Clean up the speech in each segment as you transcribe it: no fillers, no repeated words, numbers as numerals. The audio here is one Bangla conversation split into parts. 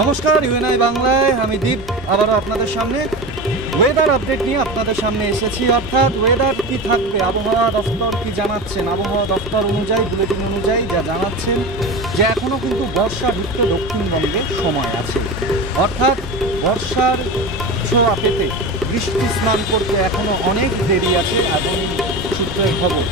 নমস্কার, ইউএনআই বাংলায় আমি দীপ আবারও আপনাদের সামনে ওয়েদার আপডেট নিয়ে আপনাদের সামনে এসেছি। অর্থাৎ ওয়েদার কি থাকবে, আবহাওয়া দফতর কি জানাচ্ছেন, আবহাওয়া দফতর অনুযায়ী বুলেটিন অনুযায়ী যা জানাচ্ছেন যে এখনও কিন্তু বর্ষা ঢুকতে দক্ষিণবঙ্গে সময় আছে। অর্থাৎ বর্ষার ছোঁয়া পেতে, বৃষ্টি স্নান করতে এখনও অনেক দেরি আছে এবং সূত্রের খবর।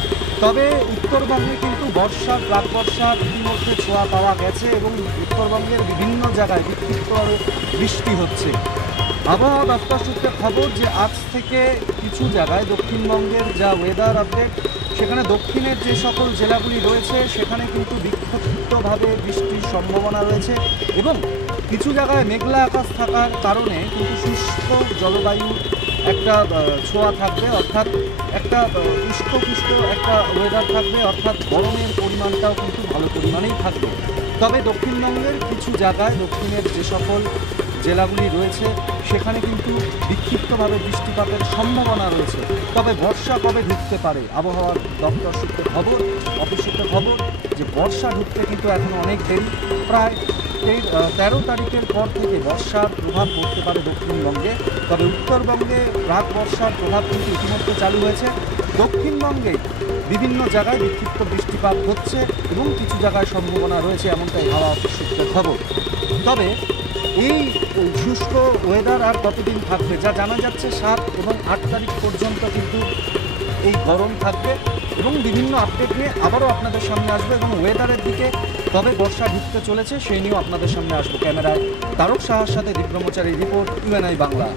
তবে উত্তরবঙ্গে কিন্তু বর্ষার প্রাক বর্ষার ইতিমধ্যে ছোঁয়া পাওয়া গেছে এবং উত্তরবঙ্গের বিভিন্ন জায়গায় বিক্ষিপ্তভাবে বৃষ্টি হচ্ছে। আবহাওয়া দপ্তর সূত্রে খবর যে আজ থেকে কিছু জায়গায় দক্ষিণবঙ্গের যা ওয়েদার আপডেট, সেখানে দক্ষিণের যে সকল জেলাগুলি রয়েছে সেখানে কিন্তু বিক্ষিপ্তভাবে বৃষ্টির সম্ভাবনা রয়েছে এবং কিছু জায়গায় মেঘলা আকাশ থাকার কারণে কিন্তু শুষ্ক জলবায়ু একটা ছোঁয়া থাকবে। অর্থাৎ একটা উষ্ণ একটা ওয়েদার থাকবে, অর্থাৎ গরমের পরিমাণটাও কিন্তু ভালো পরিমাণেই থাকবে। তবে দক্ষিণবঙ্গের কিছু জায়গায়, দক্ষিণের যে সকল জেলাগুলি রয়েছে সেখানে কিন্তু বিক্ষিপ্তভাবে বৃষ্টিপাতের সম্ভাবনা রয়েছে। তবে বর্ষা কবে ঢুকতে পারে, আবহাওয়া দপ্তর সূত্রে খবর, অফিস সূত্রে খবর যে বর্ষা ঢুকতে কিন্তু এখন অনেক দেরি। প্রায় 13 তারিখের পর থেকে বর্ষার প্রভাব পড়তে পারে দক্ষিণবঙ্গে। তবে উত্তরবঙ্গে প্রাক বর্ষার প্রভাব কিন্তু ইতিমধ্যে চালু হয়েছে। দক্ষিণবঙ্গে বিভিন্ন জায়গায় বিক্ষিপ্ত বৃষ্টিপাত হচ্ছে এবং কিছু জায়গায় সম্ভাবনা রয়েছে, এমনটাই হাওয়া অফিস সূত্রে খবর। তবে এই শুষ্ক ওয়েদার আর কতদিন থাকবে, যা জানা যাচ্ছে 7 এবং 8 তারিখ পর্যন্ত কিন্তু এই গরম থাকবে এবং বিভিন্ন আপডেট নিয়ে আবারও আপনাদের সামনে আসবে এবং ওয়েদারের দিকে কবে বর্ষা ঢুকতে চলেছে সেই নিয়েও আপনাদের সামনে আসবো। ক্যামেরায় তারক সাহার সাথে দীপ ব্রহ্মচারী রিপোর্ট, ইউএনআই বাংলা।